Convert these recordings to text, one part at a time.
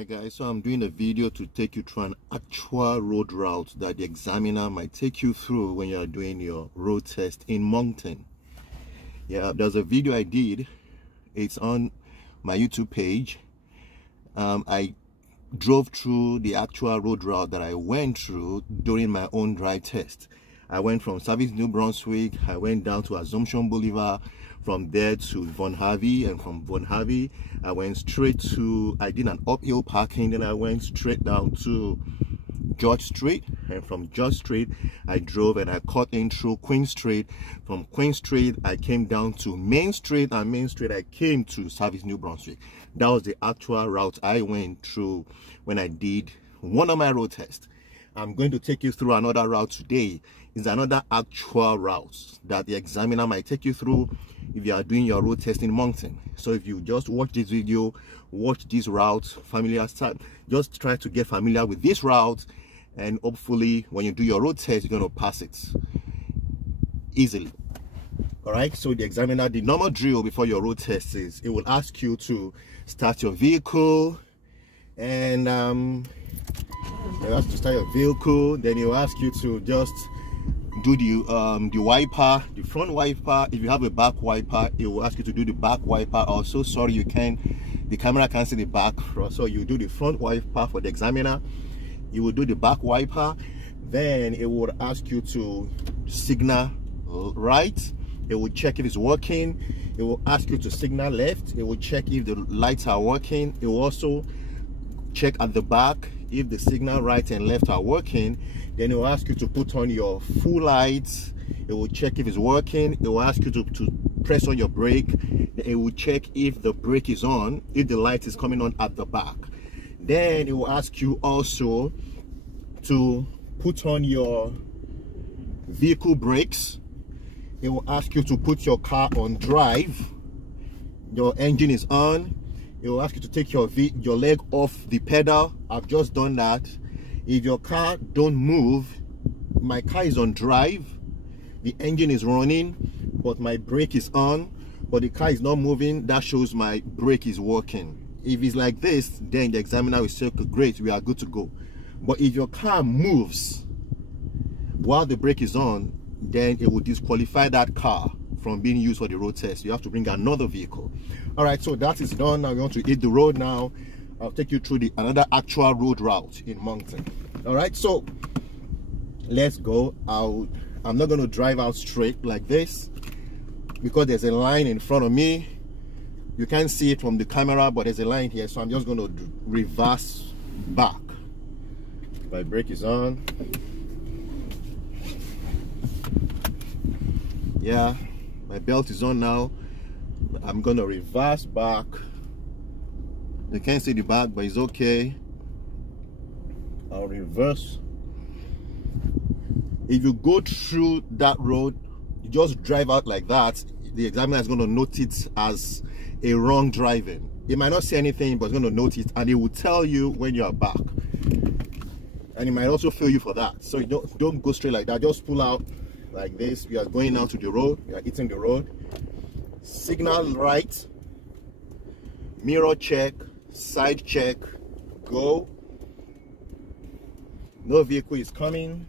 Alright guys, so I'm doing a video to take you through an actual road route that the examiner might take you through when you are doing your road test in Moncton. Yeah, there's a video I did. It's on my YouTube page. I drove through the actual road route that I went through during my own drive test. I went from Service New Brunswick, I went down to Assumption Boulevard, from there to Von Harvey, and from Von Harvey I went straight to, I did an uphill parking, then I went straight down to George Street, and from George Street I drove and I cut in through Queen Street. From Queen Street I came down to Main Street, and Main Street I came to Service New Brunswick. That was the actual route I went through when I did one of my road tests. I'm going to take you through another route today. It's another actual route that the examiner might take you through if you are doing your road test in Moncton. So if you just watch this video, watch this route, just try to get familiar with this route, and hopefully when you do your road test, you're going to pass it easily. All right, so the examiner, the normal drill before your road test is, it will ask you to start your vehicle, and you have to start your vehicle. Then he will ask you to just do the wiper, the front wiper. If you have a back wiper, it will ask you to do the back wiper also. Sorry, the camera can't see the back, so you do the front wiper for the examiner. You will do the back wiper. Then it will ask you to signal right. It will check if it's working. It will ask you to signal left. It will check if the lights are working. It will also check at the back if the signal right and left are working. Then it will ask you to put on your full lights. It will check if it's working. It will ask you to press on your brake. It will check if the brake is on, if the light is coming on at the back. Then it will ask you also to put on your vehicle brakes. It will ask you to put your car on drive. Your engine is on. It will ask you to take your leg off the pedal. I've just done that. If your car don't move, my car is on drive, the engine is running, but my brake is on, but the car is not moving, that shows my brake is working. If it's like this, then the examiner will say, okay, great, we are good to go. But if your car moves while the brake is on, then it will disqualify that car from being used for the road test. You have to bring another vehicle. All right, so that is done. Now we want to hit the road now. I'll take you through another actual road route in Moncton. All right, so let's go. I'm not going to drive out straight like this because there's a line in front of me. You can't see it from the camera, but there's a line here, so I'm just going to reverse back. My brake is on. Yeah, my belt is on now. I'm gonna reverse back. You can't see the back, but it's okay. I'll reverse. If you go through that road, you just drive out like that, the examiner is going to note it as a wrong driving. He might not say anything, but he's going to note it, and he will tell you when you are back. And he might also fail you for that. So you don't go straight like that. Just pull out like this. We are going out to the road. We are hitting the road. Signal right, mirror check, side check, go. No vehicle is coming.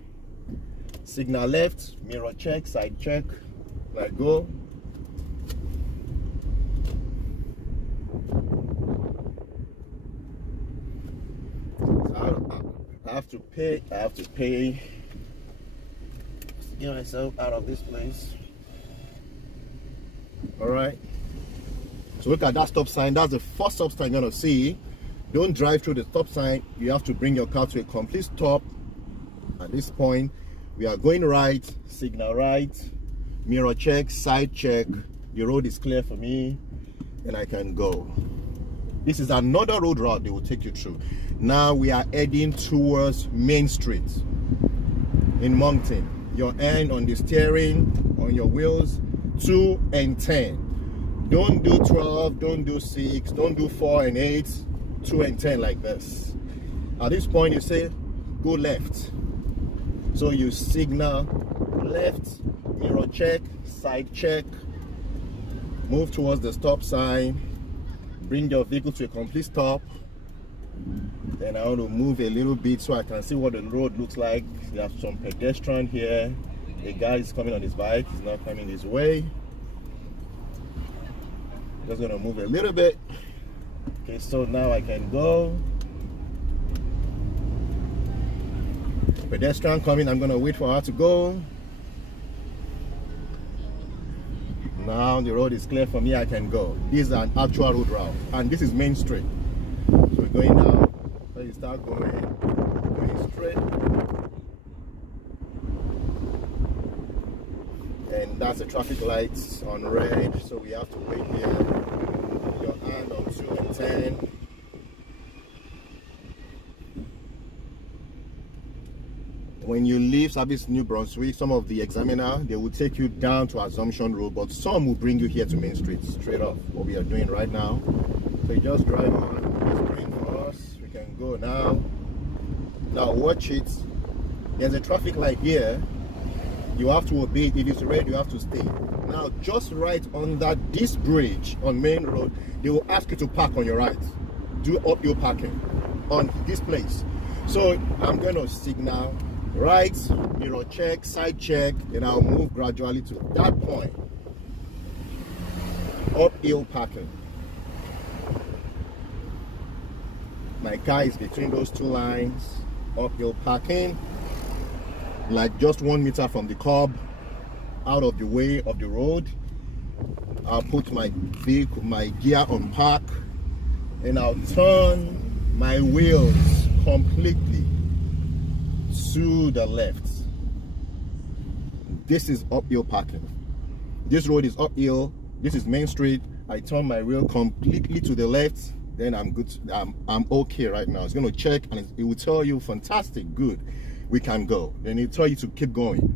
Signal left, mirror check, side check, like go. I have to pay. Get myself out of this place. All right, so look at that stop sign. That's the first stop sign you're gonna see. Don't drive through the stop sign. You have to bring your car to a complete stop. At this point, we are going right, signal right, mirror check, side check. The road is clear for me, and I can go. This is another road route they will take you through. Now we are heading towards Main Street in Moncton. Your hand on the steering, on your wheels, 2 and 10. Don't do 12, don't do 6, don't do 4 and 8, 2 and 10 like this. At this point, you say, go left. So you signal left, mirror check, side check, move towards the stop sign, bring your vehicle to a complete stop, Then I want to move a little bit so I can see what the road looks like. There's some pedestrian here. A guy is coming on his bike. He's not coming this way. Just gonna move a little bit. Okay, so now I can go. Pedestrian coming. I'm gonna wait for her to go. Now the road is clear for me. I can go. This is an actual road route, and this is Main Street. So we're going now. So you start going straight, and that's the traffic lights on red. So we have to wait here. Your hand on 2 and 10. When you leave Service New Brunswick, some of the examiner, they will take you down to Assumption Road, but some will bring you here to Main Street straight off, what we are doing right now. So you just drive on. It's green for us. We can go now. Now watch it. There's a traffic light here. You have to obey it. If it's red, you have to stay. Now just right under this bridge on Main Road, they will ask you to park on your right. Do uphill parking on this place. So I'm going to signal right, mirror check, side check, and I'll move gradually to that point. Uphill parking. My car is between those two lines. Uphill parking. Like just 1 meter from the curb, out of the way of the road. I'll put my vehicle, my gear on park, and I'll turn my wheels completely to the left. This is uphill parking. This road is uphill. This is Main Street. I turn my wheel completely to the left, then I'm good. I'm okay right now. It's going to check and it will tell you fantastic, good, we can go. Then it tell you to keep going.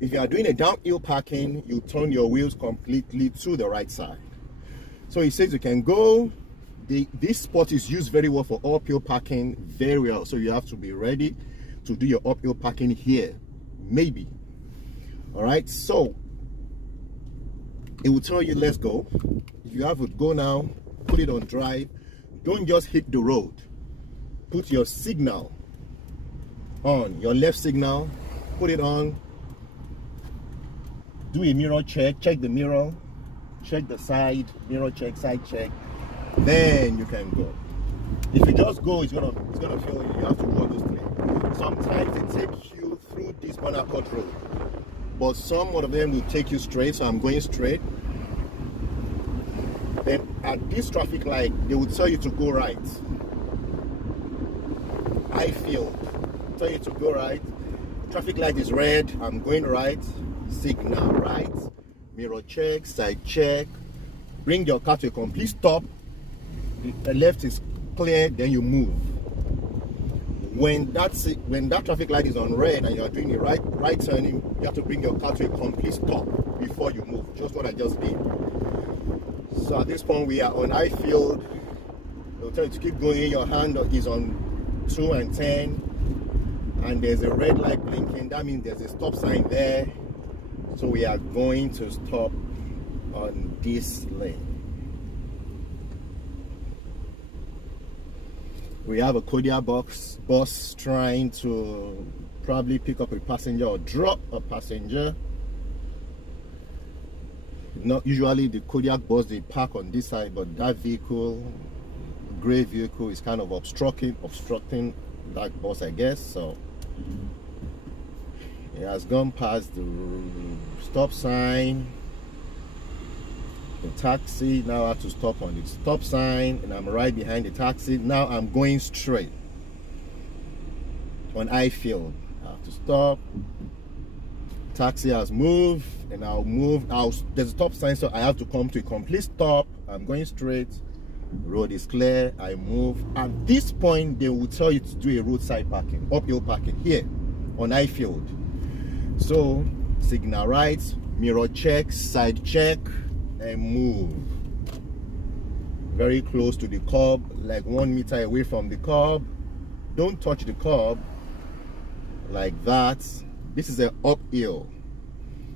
If you are doing a downhill parking, you turn your wheels completely to the right side. So it says you can go. This spot is used very well for uphill parking, very well. So you have to be ready to do your uphill parking here, maybe. All right, so it will tell you let's go. If you have to go now, put it on drive. Don't just hit the road. Put your signal on, your left signal, put it on. Do a mirror check, check the mirror, check the side, mirror check, side check, then you can go. If you just go, it's gonna feel you have to go this way. Sometimes it takes you through this Moncton Road, but some of them will take you straight, so I'm going straight. Then at this traffic light, they will tell you to go right. I feel tell you to go right. Traffic light is red, I'm going right. Signal right, mirror check, side check, bring your car to a complete stop. The left is clear, then you move. When that traffic light is on red and you are doing the right turning, you have to bring your car to a complete stop before you move. Just what I just did. So at this point we are on I-field. They'll tell you to keep going. Your hand is on 2 and 10, and there's a red light blinking. That means there's a stop sign there. So we are going to stop on this lane. We have a courier bus trying to probably pick up a passenger or drop a passenger. Not usually the courier bus, they park on this side, but that vehicle, gray vehicle, is kind of obstructing that bus, I guess. So it has gone past the stop sign. The taxi now I have to stop on the stop sign, and I'm right behind the taxi. Now I'm going straight on I-field. I have to stop. Taxi has moved, and I'll move. There's a stop sign, so I have to come to a complete stop. I'm going straight. Road is clear. I move. At this point, they will tell you to do a roadside parking, uphill parking here on I-field. So signal right, mirror check, side check, and move. Very close to the curb, like 1 meter away from the curb. Don't touch the curb like that. This is an uphill.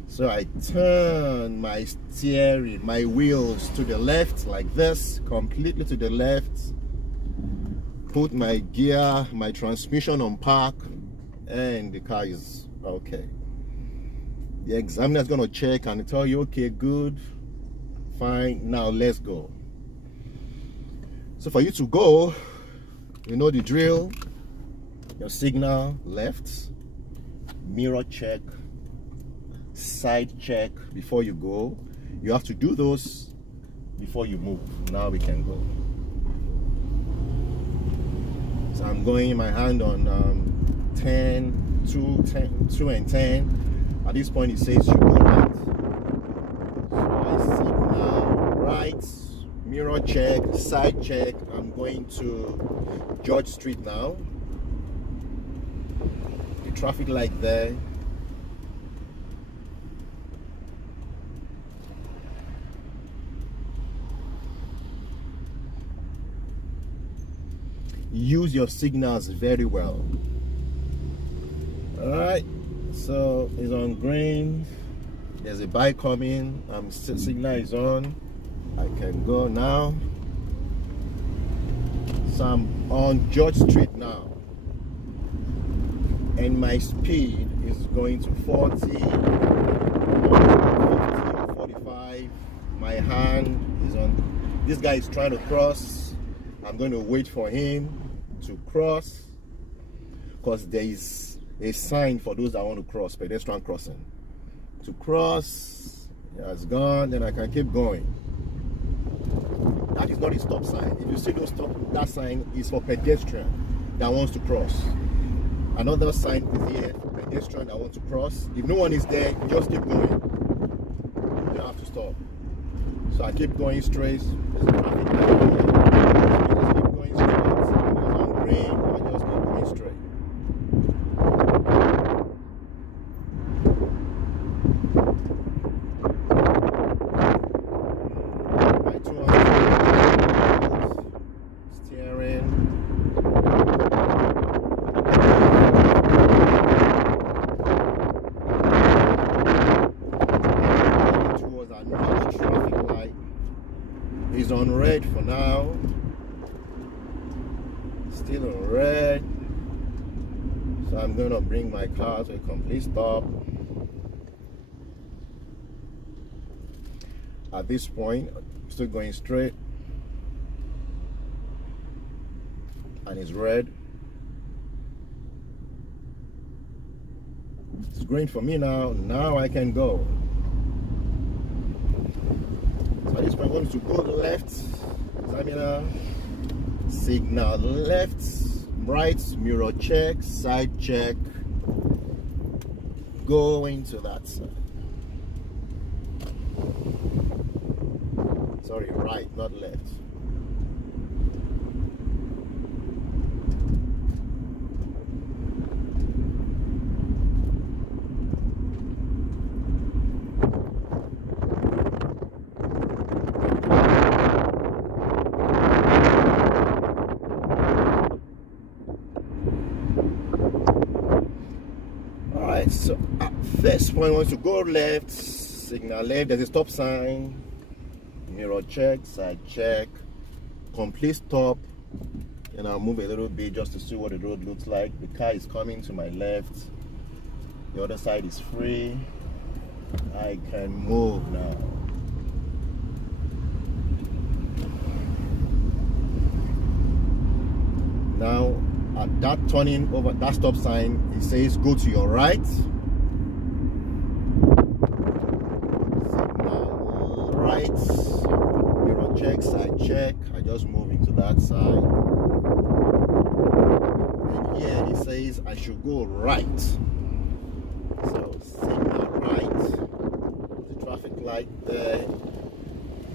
So I turn my steering, my wheels to the left like this, completely to the left. put my gear, my transmission on park, and the car is okay. The examiner is going to check and tell you, okay, good, fine, now let's go. So for you to go, you know the drill. Your signal left, mirror check, side check before you go. You have to do those before you move. Now we can go. So I'm going my hand on 10, 2 and 10. At this point it says you go right. So I signal right, mirror check, side check. I'm going to George Street now. The traffic light there. Use your signals very well. Alright, so it's on green. There's a bike coming. Signal is on. I can go now. So I'm on George Street now, and my speed is going to 40, 50, 45. My hand is on. This guy is trying to cross. I'm going to wait for him to cross, because there is a sign for those that want to cross, pedestrian crossing. To cross, it has gone, then I can keep going. That is not a stop sign. If you see those stop, that sign is for pedestrian that wants to cross. Another sign is here for pedestrian that wants to cross. If no one is there, just keep going. You don't have to stop. So I keep going straight. There's traffic light here. Just keep going straight. I just keep going straight. My 200 steering. Towards another traffic light. Is on red for now. Still on red. So I'm going to bring my car to a complete stop. At this point, I'm still going straight, and it's red. It's green for me now. Now I can go. So at this point, I want to go left. Examiner, signal left, right, mirror check, side check, go into that side. Sorry, right, not left. So at first point, wants to go left, signal left, there's a stop sign, mirror check, side check, complete stop, and I'll move a little bit just to see what the road looks like. The car is coming to my left, the other side is free. I can move now. Now at that turning over that stop sign, it says go to your right. Signal right, mirror check, side check. I just move into that side. And here it says I should go right. So signal right. The traffic light there.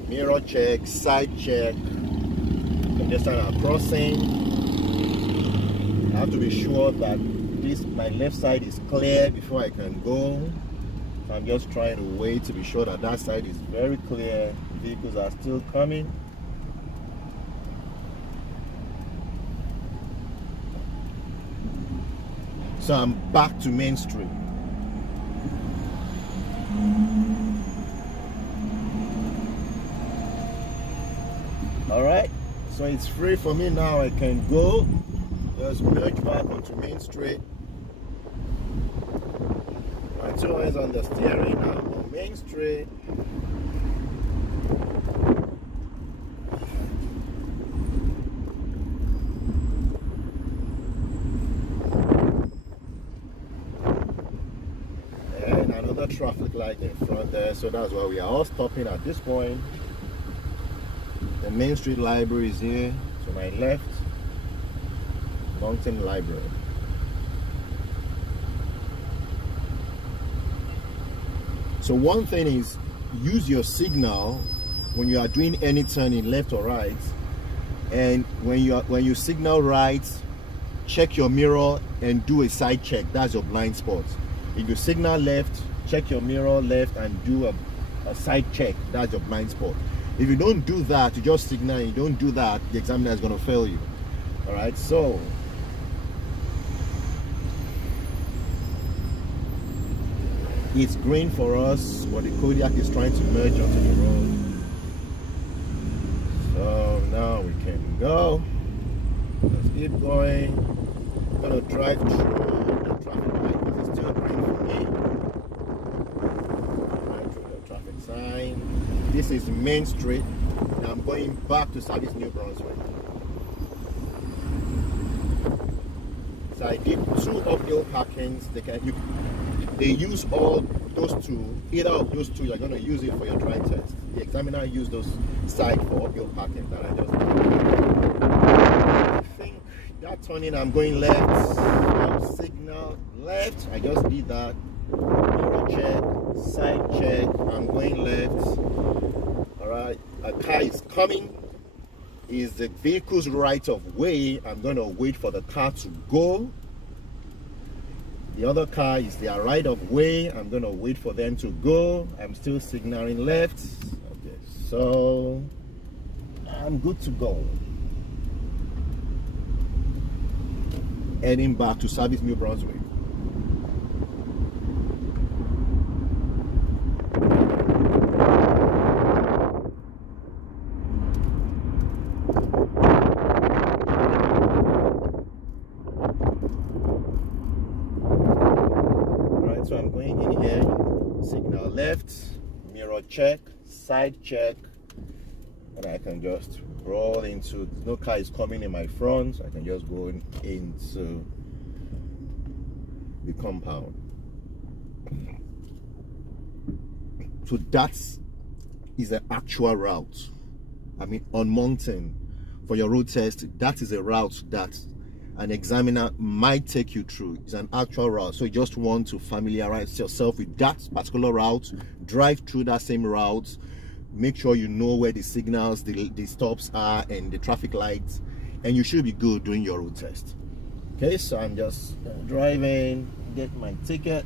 Mirror check, side check. Pedestrian are crossing. I have to be sure that my left side is clear before I can go. So I'm just trying to wait to be sure that that side is very clear. Vehicles are still coming. So I'm back to Main Street. All right. So it's free for me now. I can go, just merge back onto Main Street. My 2 hands on the steering now on Main Street. And another traffic light in front there, so that's why we are all stopping at this point. The Main Street Library is here to my left. Moncton Library. So one thing is, use your signal when you are doing any turning left or right, and when you signal right, check your mirror and do a side check. That's your blind spot. If you signal left, check your mirror left and do a side check. That's your blind spot. If you don't do that, you just signal, you don't do that, the examiner is going to fail you. All right, so it's green for us, but the Kodiak is trying to merge onto the road. So now we can go. Let's keep going. I'm going to drive through the traffic light because it's still green for me. Drive through the traffic sign. This is Main Street. Now I'm going back to service New Brunswick. So I did 2 uphill parkings. They use all those 2. Either of those 2, you're going to use it for your drive test. The examiner used those side for uphill parking that I just did. I think that turning, I'm going left. Signal left. I just did that. Mirror check, side check. I'm going left. All right. A car is coming. Is the vehicle's right of way. I'm going to wait for the car to go. The other car is their right of way. I'm going to wait for them to go. I'm still signaling left. Okay, so I'm good to go. Heading back to service New Brunswick. So I'm going in here, signal left, mirror check, side check, and I can just roll into, no car is coming in my front, so I can just go into the compound. So that is the actual route. I mean, on Moncton, for your road test, that is a route that an examiner might take you through. It's an actual route, so you just want to familiarize yourself with that particular route, drive through that same route, make sure you know where the signals, the stops are, and the traffic lights, and you should be good doing your road test. Okay, so I'm just driving, get my ticket.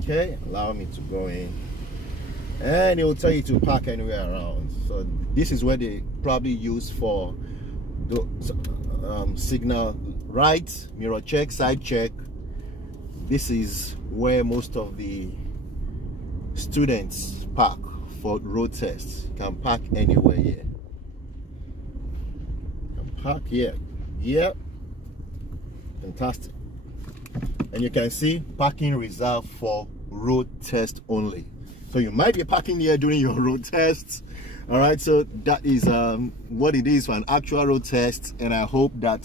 Okay, allow me to go in, and it will tell you to park anywhere around. So this is where they probably use for the signal right, mirror check, side check. This is where most of the students park for road tests. You can park anywhere here. You can park here. Yep. Fantastic. And you can see parking reserved for road test only. So you might be parking here during your road tests. All right, so that is what it is for an actual road test, and I hope that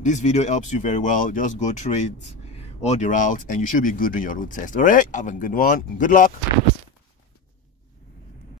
this video helps you very well. Just go through it, all the routes, and you should be good in your road test. All right, have a good one. Good luck.